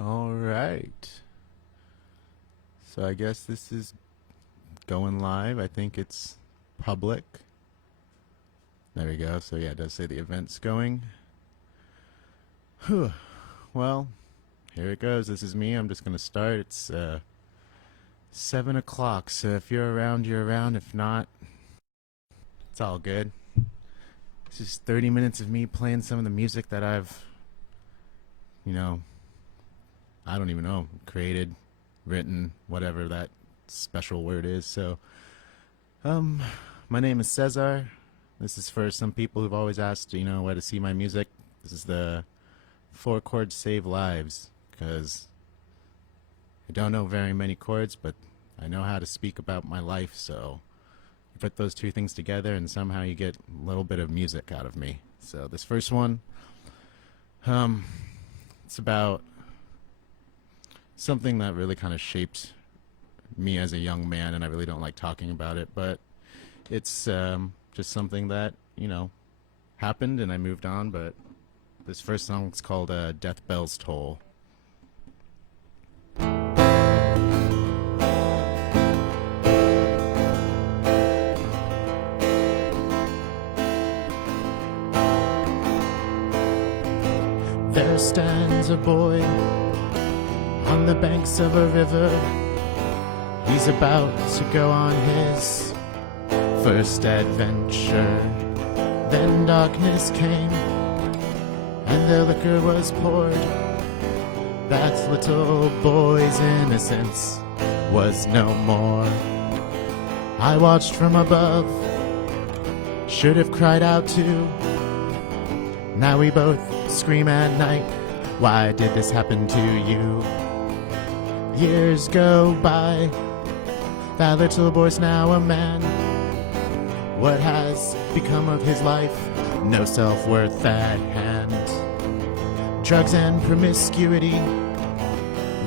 All right. So I guess this is going live. I think it's public. There we go. So yeah, it does say the event's going. Whew. Well, here it goes. This is me. I'm just going to start. It's 7 o'clock. So if you're around, you're around. If not, it's all good. This is 30 minutes of me playing some of the music that I've, I don't even know, created, written, whatever that special word is. So, my name is Cesar. This is for some people who've always asked, where to see my music. This is the 4 chords save lives, because I don't know very many chords, but I know how to speak about my life, so you put those two things together and somehow you get a little bit of music out of me. So this first one, it's about something that really kind of shaped me as a young man, and I really don't like talking about it, but it's just something that, happened and I moved on. But this first song is called Death Bells Toll. There stands a boy on the banks of a river. He's about to go on his first adventure. Then darkness came and the liquor was poured. That little boy's innocence was no more. I watched from above, should have cried out too. Now we both scream at night, why did this happen to you? Years go by, that little boy's now a man. What has become of his life? No self-worth at hand. Drugs and promiscuity,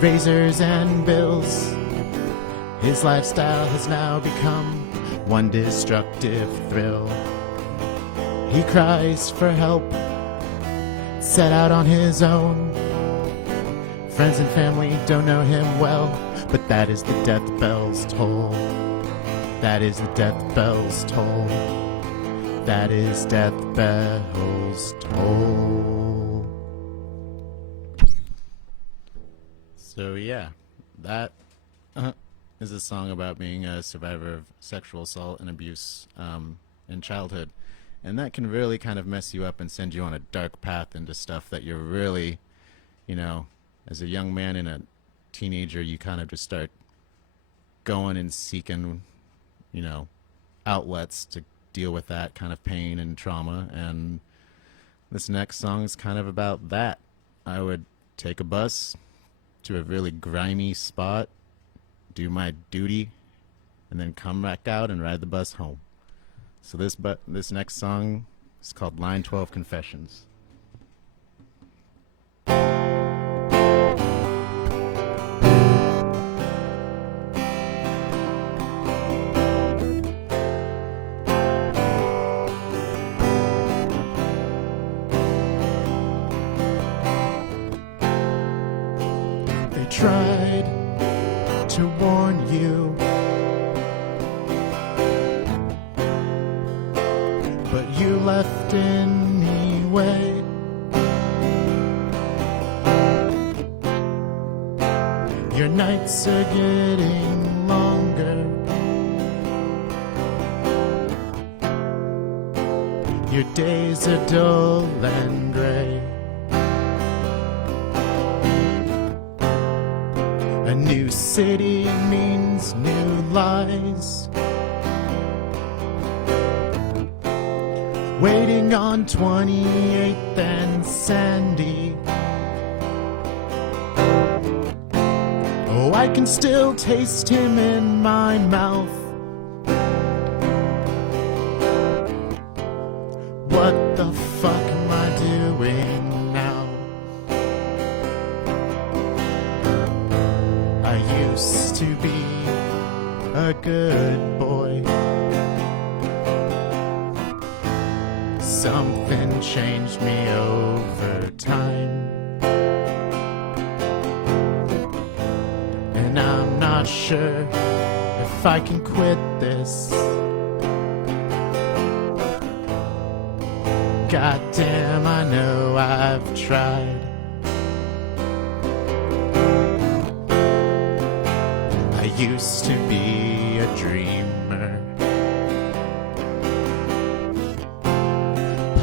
razors and bills. His lifestyle has now become one destructive thrill. He cries for help, set out on his own. Friends and family don't know him well, but that is the death bells toll. That is the death bells toll. That is death bells toll. So yeah, that is a song about being a survivor of sexual assault and abuse in childhood. And that can really kind of mess you up and send you on a dark path into stuff that you're really, as a young man and a teenager, you kind of just start going and seeking, outlets to deal with that kind of pain and trauma. And this next song is kind of about that. I would take a bus to a really grimy spot, do my duty, and then come back out and ride the bus home. So this next song is called Line 12 Confessions. They tried to warn you, but you left anyway. Your nights are getting longer. Your days are dull and gray. A new city means new lies. Waiting on 28th and Sandy. Oh, I can still taste him in my mouth. What the fuck am I doing now? I used to be a good boy. Something changed me over time. not sure if I can quit this. God damn, I know I've tried. I used to be a dreamer.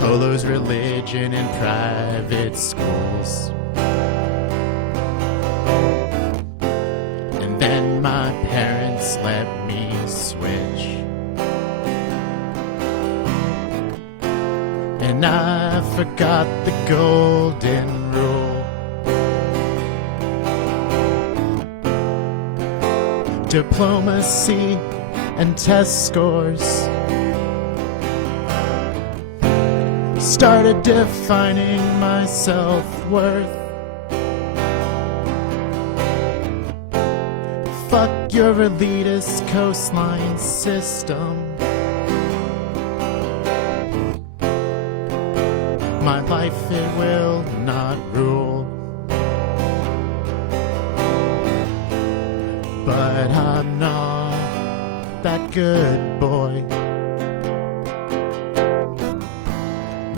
Polo's religion in private schools. And then my parents let me switch. And I forgot the golden rule. Diplomacy and test scores started defining my self-worth. Fuck your elitist coastline system. My life, it will not rule. But I'm not that good boy.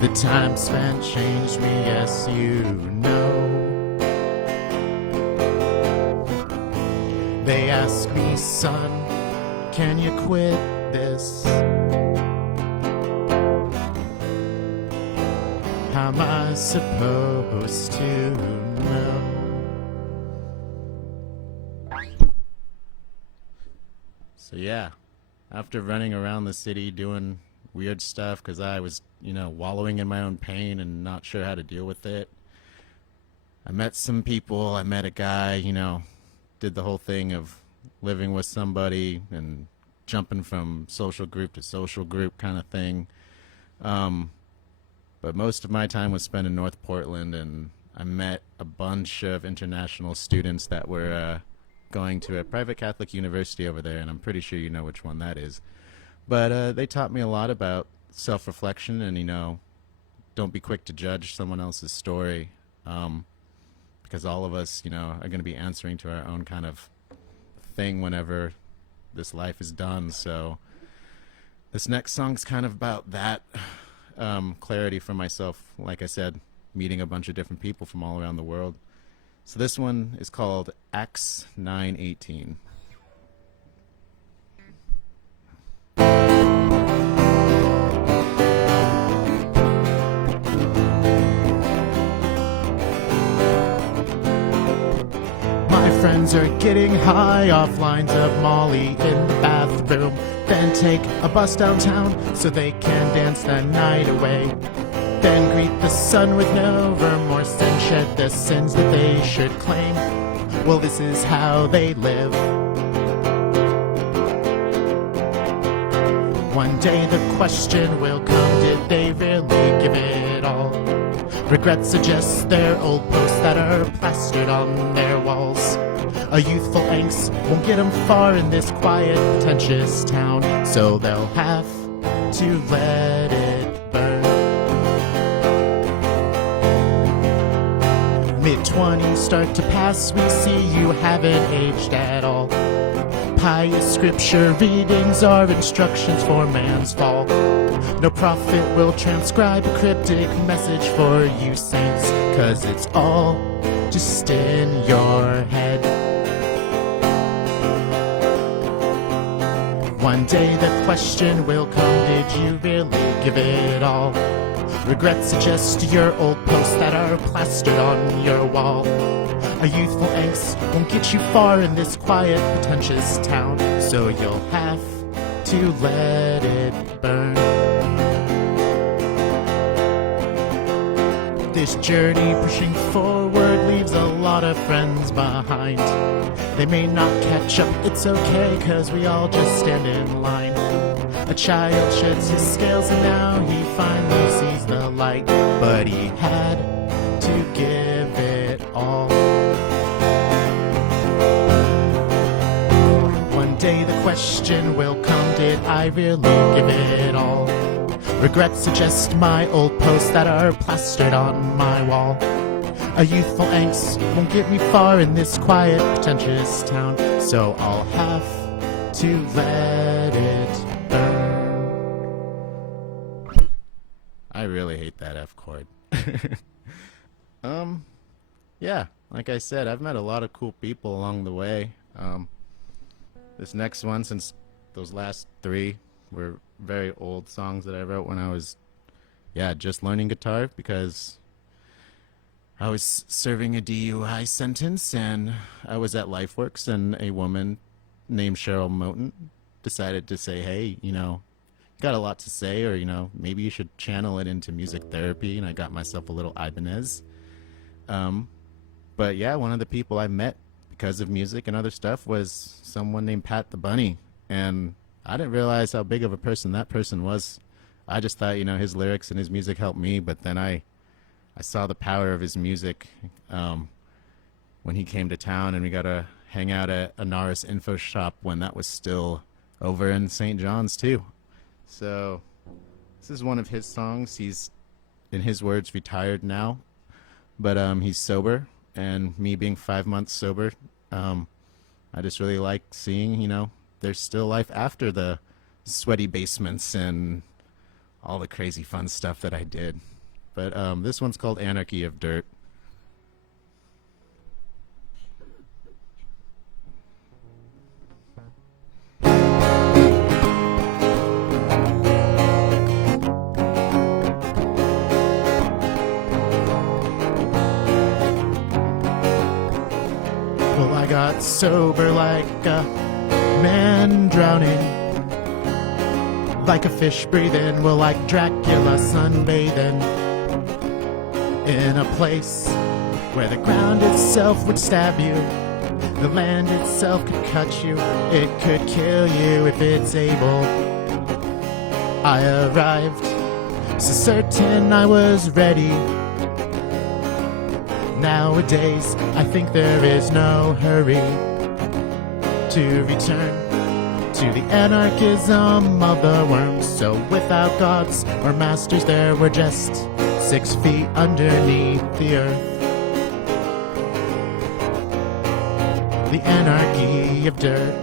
The time spent changed me, yes, you know. They ask me, son, can you quit this? How am I supposed to know? So yeah, after running around the city doing weird stuff because I was, wallowing in my own pain and not sure how to deal with it, I met some people. I met a guy, did the whole thing of living with somebody and jumping from social group to social group kind of thing. But most of my time was spent in North Portland, and I met a bunch of international students that were going to a private Catholic university over there, and I'm pretty sure you know which one that is. But they taught me a lot about self-reflection and, don't be quick to judge someone else's story, because all of us, are going to be answering to our own kind of thing whenever this life is done. So this next song's kind of about that. Clarity for myself, like I said, meeting a bunch of different people from all around the world. So this one is called Acts 9:18. My friends are getting high off lines of Molly in the bathroom, then take a bus downtown so they can dance the night away, then greet the sun with no remorse and shed the sins that they should claim. Well, this is how they live. One day the question will come, did they really give it all? Regret suggests their old posts that are plastered on their walls. A youthful angst won't get them far in this quiet, pretentious town, so they'll have to let it burn. Mid-20s start to pass, we see you haven't aged at all. Pious scripture readings are instructions for man's fall. No prophet will transcribe a cryptic message for you saints, 'cause it's all just in your head. One day the question will come, did you really give it all? Regret suggests your old posts that are plastered on your wall. A youthful angst won't get you far in this quiet, pretentious town, so you'll have to let it burn. This journey pushing forward leaves a lot of friends behind. They may not catch up, it's okay, 'cause we all just stand in line. A child sheds his scales and now he finally sees the light, but he had to give it all. One day the question will come, did I really give it all? Regret suggests my old posts that are plastered on my wall. A youthful angst won't get me far in this quiet, pretentious town, so I'll have to let it burn. I really hate that F chord. Yeah, like I said, I've met a lot of cool people along the way. This next one, since those last three were very old songs that I wrote when I was, yeah, just learning guitar, because I was serving a DUI sentence and I was at LifeWorks, and a woman named Cheryl Moten decided to say, hey, got a lot to say, or, maybe you should channel it into music therapy. And I got myself a little Ibanez. But yeah, one of the people I met because of music and other stuff was someone named Pat the Bunny. And I didn't realize how big of a person that person was. I just thought, his lyrics and his music helped me. But then I saw the power of his music when he came to town, and we got to hang out at Anaris Info Shop when that was still over in St. John's too. So this is one of his songs. He's, in his words, retired now, but he's sober, and me being 5 months sober, I just really like seeing, there's still life after the sweaty basements and all the crazy fun stuff that I did. But this one's called Anarchy of Dirt. Well, I got sober like a man drowning, like a fish breathing, well, like Dracula sunbathing, in a place where the ground itself would stab you, the land itself could cut you, it could kill you if it's able. I arrived, so certain I was ready. Nowadays, I think there is no hurry to return to the anarchism of the worms. So without gods or masters, there were just 6 feet underneath the earth. The anarchy of dirt.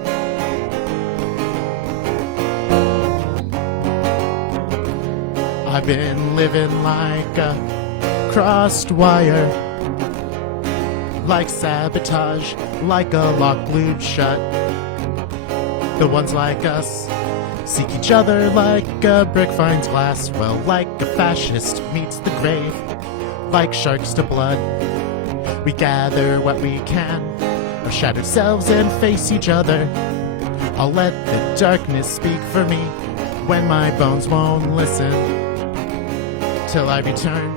I've been living like a crossed wire, like sabotage, like a lock glued shut. The ones like us seek each other like a brick finds glass. Well, like a fascist meets the grave, like sharks to blood. We gather what we can of shattered selves and face each other. I'll let the darkness speak for me when my bones won't listen, till I return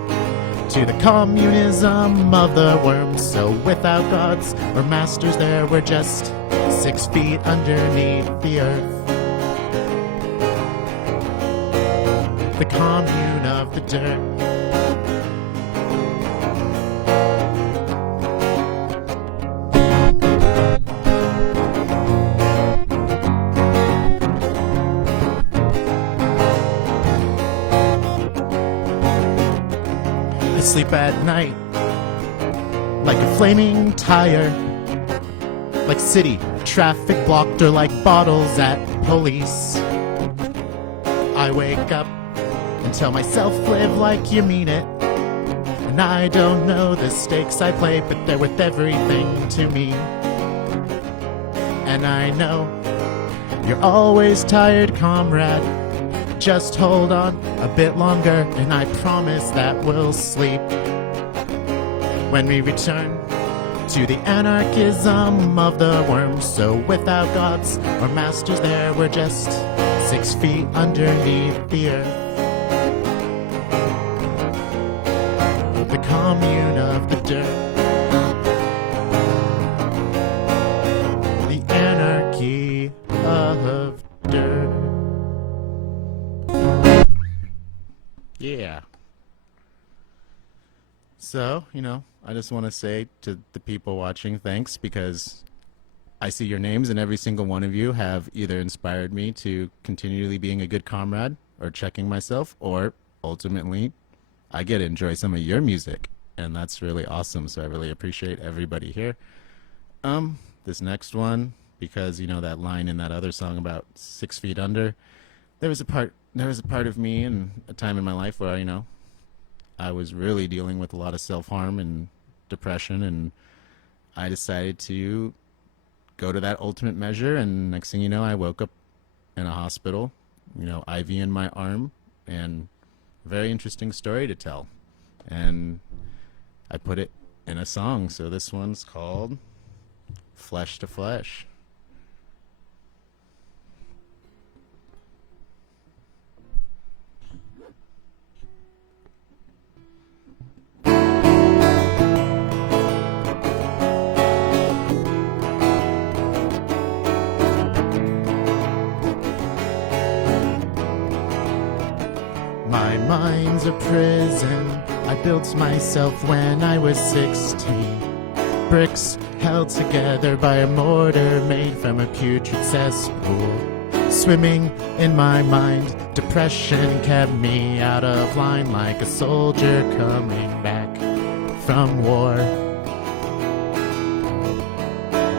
to the communism of the worms. So without gods or masters, there were just 6 feet underneath the earth. The commune of the dirt. I sleep at night like a flaming tire, like city traffic blocked, or like bottles at police. I wake up and tell myself, live like you mean it. And I don't know the stakes I play, but they're worth everything to me. And I know you're always tired, comrade. Just hold on a bit longer, and I promise that we'll sleep when we return to the anarchism of the worms. So without gods or masters, there were just 6 feet underneath the earth. The commune of the dirt. The anarchy of dirt. Yeah. So, I just want to say to the people watching, thanks, because I see your names, and every single one of you have either inspired me to continually being a good comrade, or checking myself, or ultimately I get to enjoy some of your music, and that's really awesome. So I really appreciate everybody here. This next one because you know that line in that other song about 6 feet under. There was a part of me and a time in my life where I was really dealing with a lot of self-harm and depression, and I decided to go to that ultimate measure, and next thing you know, I woke up in a hospital, IV in my arm, and very interesting story to tell. And I put it in a song, so this one's called Flesh to Flesh. My mind's a prison I built myself when I was 16. Bricks held together by a mortar made from a putrid cesspool. Swimming in my mind, depression kept me out of line like a soldier coming back from war.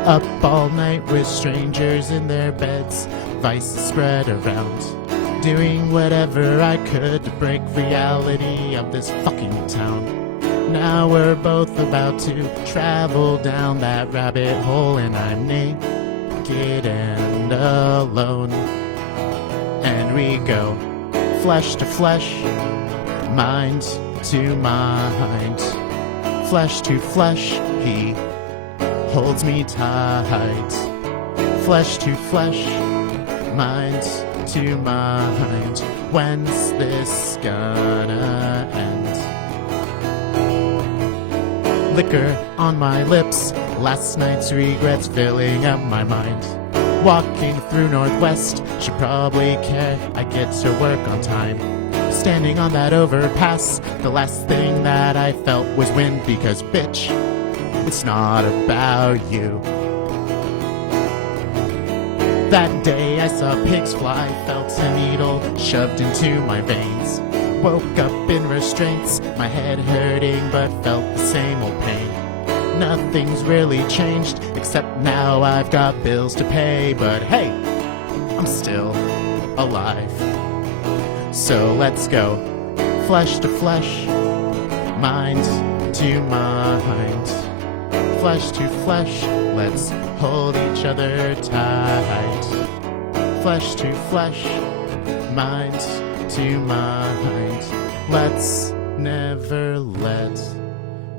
Up all night with strangers in their beds, vices spread around. Doing whatever I could to break reality of this fucking town. Now we're both about to travel down that rabbit hole, and I'm naked and alone. And we go flesh to flesh, mind to mind. Flesh to flesh, he holds me tight. Flesh to flesh, mind to mind. When's this gonna end? Liquor on my lips, last night's regrets filling up my mind. Walking through Northwest, should probably care I get to work on time. Standing on that overpass, the last thing that I felt was wind, because bitch, it's not about you. That day I saw pigs fly, felt a needle shoved into my veins. Woke up in restraints, my head hurting but felt the same old pain. Nothing's really changed, except now I've got bills to pay. But hey, I'm still alive. So let's go flesh to flesh, mind to mind. Flesh to flesh, let's hold each other tight. Flesh to flesh, mind to mind. Let's never let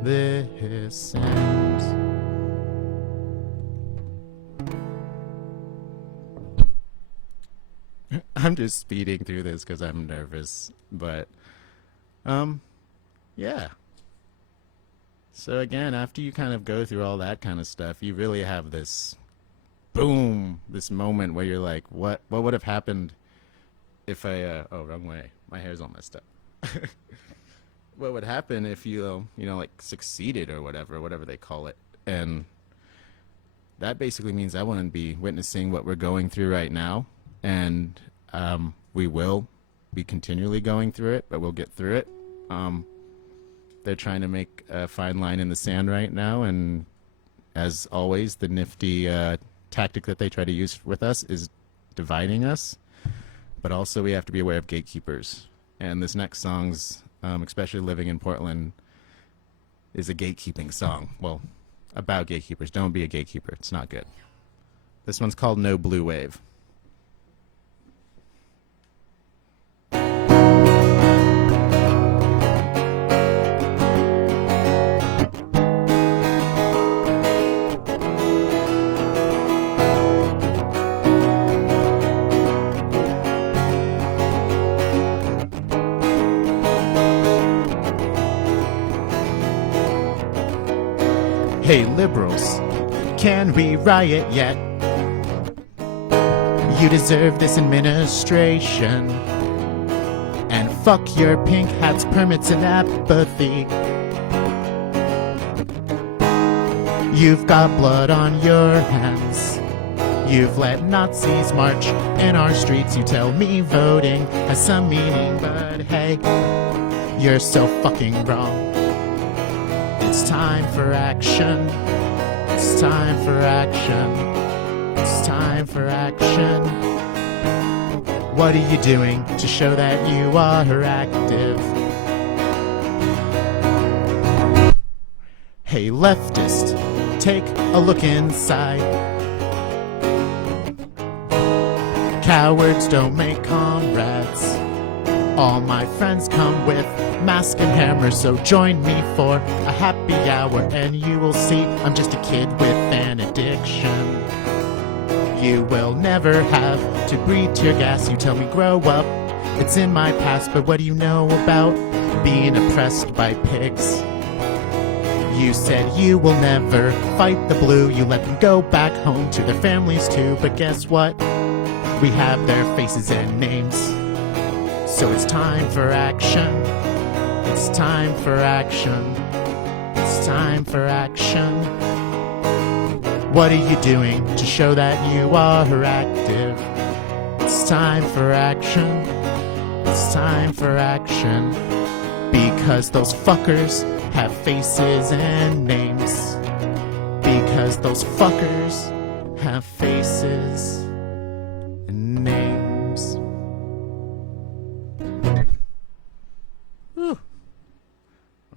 this end. I'm just speeding through this because I'm nervous, but yeah. So again, after you kind of go through all that kind of stuff, you really have this boom, this moment where you're like, what would have happened if I, oh, wrong way. My hair's all messed up. What would happen if you like succeeded or whatever they call it. And that basically means I wouldn't be witnessing what we're going through right now. And we will be continually going through it, but we'll get through it. They're trying to make a fine line in the sand right now, and as always, the nifty tactic that they try to use with us is dividing us. But also we have to be aware of gatekeepers. And this next song's, especially living in Portland, is a gatekeeping song. Well, about gatekeepers. Don't be a gatekeeper. It's not good. This one's called No Blue Wave. Hey liberals, can we riot yet? You deserve this administration. And fuck your pink hats, permits, and apathy. You've got blood on your hands. You've let Nazis march in our streets. You tell me voting has some meaning, but hey, you're so fucking wrong. It's time for action. It's time for action. It's It's time for action. What are you doing to show that you are active? Hey leftist, take a look inside. Cowards don't make comrades. All my friends come with mask and hammer, so join me for a happy hour and you will see I'm just a kid with an addiction. You will never have to breathe tear gas. You tell me grow up, it's in my past, but what do you know about being oppressed by pigs? You said you will never fight the blue. You let them go back home to their families too, but guess what? We have their faces and names. So it's time for action. It's time for action. It's time for action. What are you doing to show that you are active? It's time for action. It's time for action. Because those fuckers have faces and names. Because those fuckers have faces and names. Whew.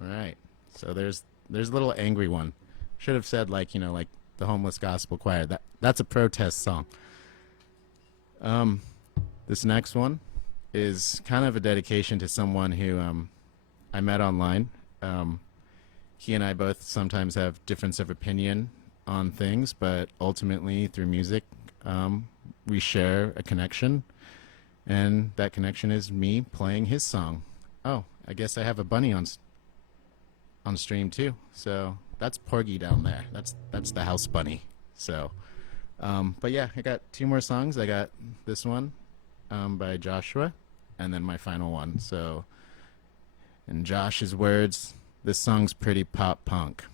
All right. So there's a little angry one. Should have said like the homeless gospel choir. That's a protest song. This next one is kind of a dedication to someone who I met online. He and I both sometimes have difference of opinion on things, but ultimately through music, we share a connection, and that connection is me playing his song. Oh, I guess I have a bunny on stream too. So that's Porgy down there. That's the house bunny. So, but yeah, I got two more songs. I got this one by Joshua, and then my final one. So, in Josh's words, this song's pretty pop punk.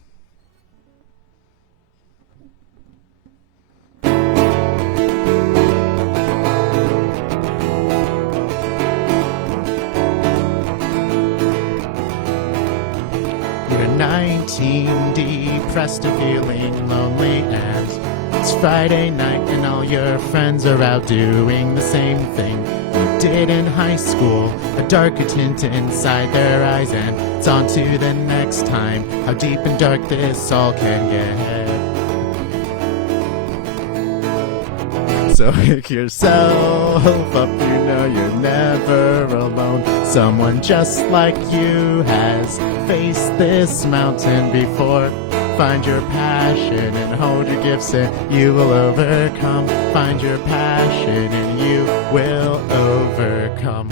You're 19, depressed or feeling lonely, and it's Friday night and all your friends are out doing the same thing you did in high school. A darker tint inside their eyes, and it's on to the next time. How deep and dark this all can get. So pick yourself up, you know you're never alone. Someone just like you has faced this mountain before. Find your passion and hold your gifts and you will overcome. Find your passion and you will overcome.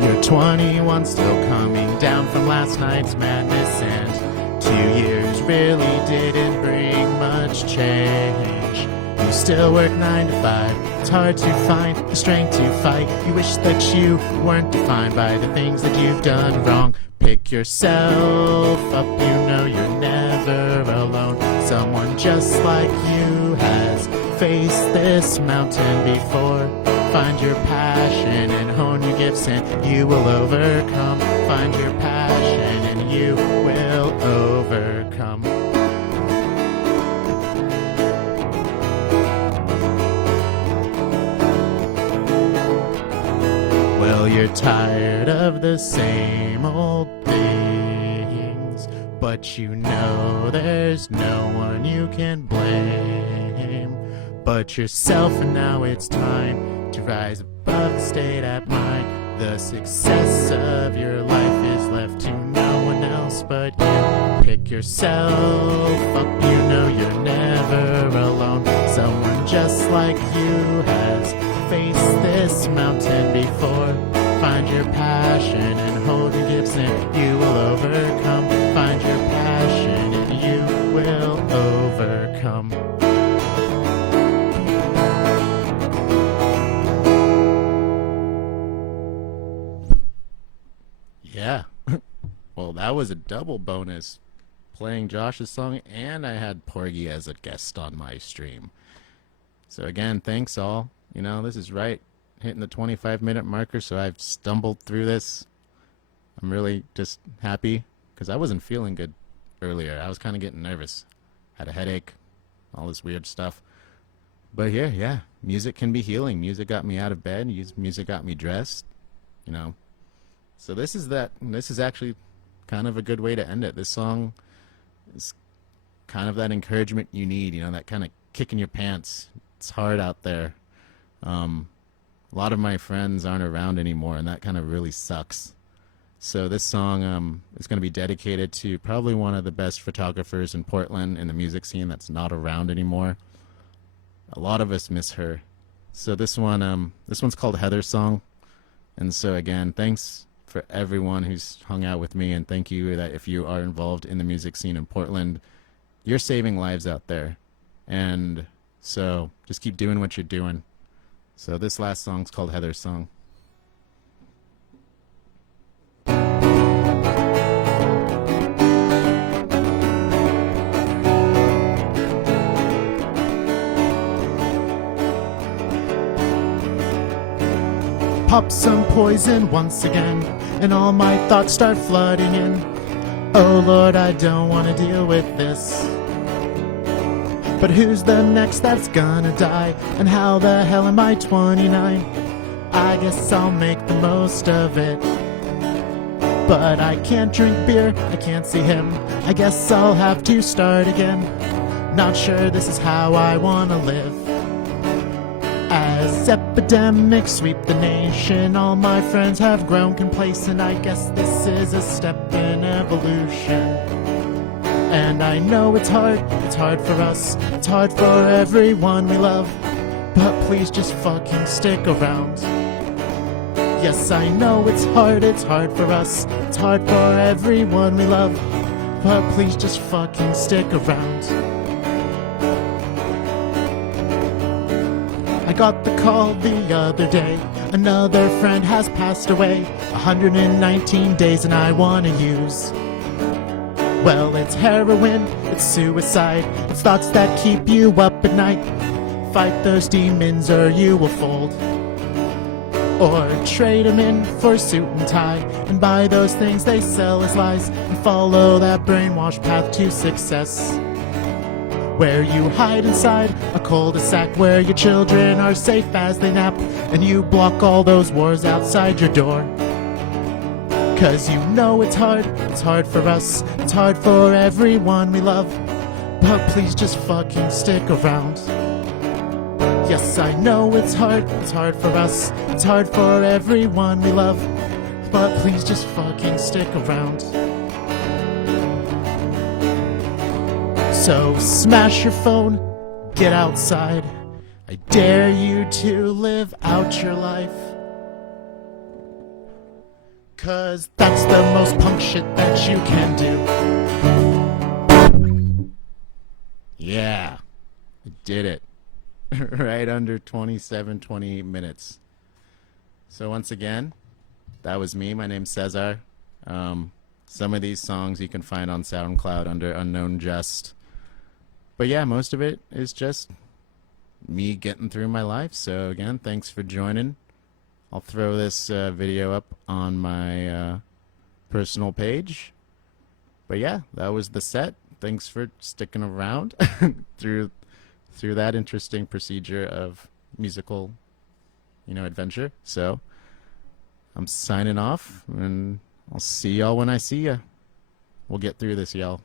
You're 21, still coming down from last night's madness, and 2 years really didn't bring much change. You still work 9 to 5. It's hard to find the strength to fight. You wish that you weren't defined by the things that you've done wrong. Pick yourself up, you know you're never alone. Someone just like you has faced this mountain before. Find your passion and hone your gifts and you will overcome. Find your passion and you will overcome. Well, you're tired of the same old things, but you know there's no one you can blame but yourself, and now it's time to rise above the state at mind. The success of your life is left to no one else but you. Pick yourself up, you know you're never alone. Someone just like you has faced this mountain before. Find your passion and hold your gifts and you will overcome. Find your passion and you will overcome. Yeah. Well, that was a double bonus, playing Josh's song, and I had Porgy as a guest on my stream. So again, thanks all. You know, this is right hitting the 25-minute marker, so I've stumbled through this. I'm really just happy because I wasn't feeling good earlier. I was kind of getting nervous. Had a headache, all this weird stuff. But here, yeah, music can be healing. Music got me out of bed. Music got me dressed, you know. So this is that. This is actually kind of a good way to end it. This song is kind of that encouragement you need, you know, that kind of kick in your pants. It's hard out there. A lot of my friends aren't around anymore, and that kind of really sucks. So this song is going to be dedicated to probably one of the best photographers in Portland in the music scene that's not around anymore. A lot of us miss her. So this one's called Heather's Song. And so again, thanks for everyone who's hung out with me, and thank you that if you are involved in the music scene in Portland, you're saving lives out there. And so just keep doing what you're doing. So this last song's called Heather's Song. Pop some poison once again, and all my thoughts start flooding in. Oh Lord, I don't want to deal with this. But who's the next that's gonna die? And how the hell am I 29? I guess I'll make the most of it. But I can't drink beer, I can't see him. I guess I'll have to start again. Not sure this is how I wanna live. As epidemics sweep the nation, all my friends have grown complacent. I guess this is a step in evolution. And I know it's hard for us, it's hard for everyone we love. But please just fucking stick around. Yes, I know it's hard for us, it's hard for everyone we love. But please just fucking stick around. I got the call the other day, another friend has passed away. 119 days and I wanna use. Well, it's heroin, it's suicide, it's thoughts that keep you up at night. Fight those demons or you will fold. Or trade them in for a suit and tie, and buy those things they sell as lies, and follow that brainwash path to success. Where you hide inside a cul-de-sac, where your children are safe as they nap, and you block all those wars outside your door. Cause you know it's hard for us, it's hard for everyone we love. But please just fucking stick around. Yes, I know it's hard for us, it's hard for everyone we love. But please just fucking stick around. So smash your phone, get outside. I dare you to live out your life. Cause that's the most punk shit that you can do. Yeah, I did it. Right under 28 minutes. So once again, that was me. My name's Cesar. Some of these songs you can find on SoundCloud under Unknown Just. But yeah, most of it is just me getting through my life. So again, thanks for joining. I'll throw this video up on my personal page. But yeah, that was the set. Thanks for sticking around through that interesting procedure of musical, adventure. So I'm signing off, and I'll see y'all when I see ya. We'll get through this, y'all.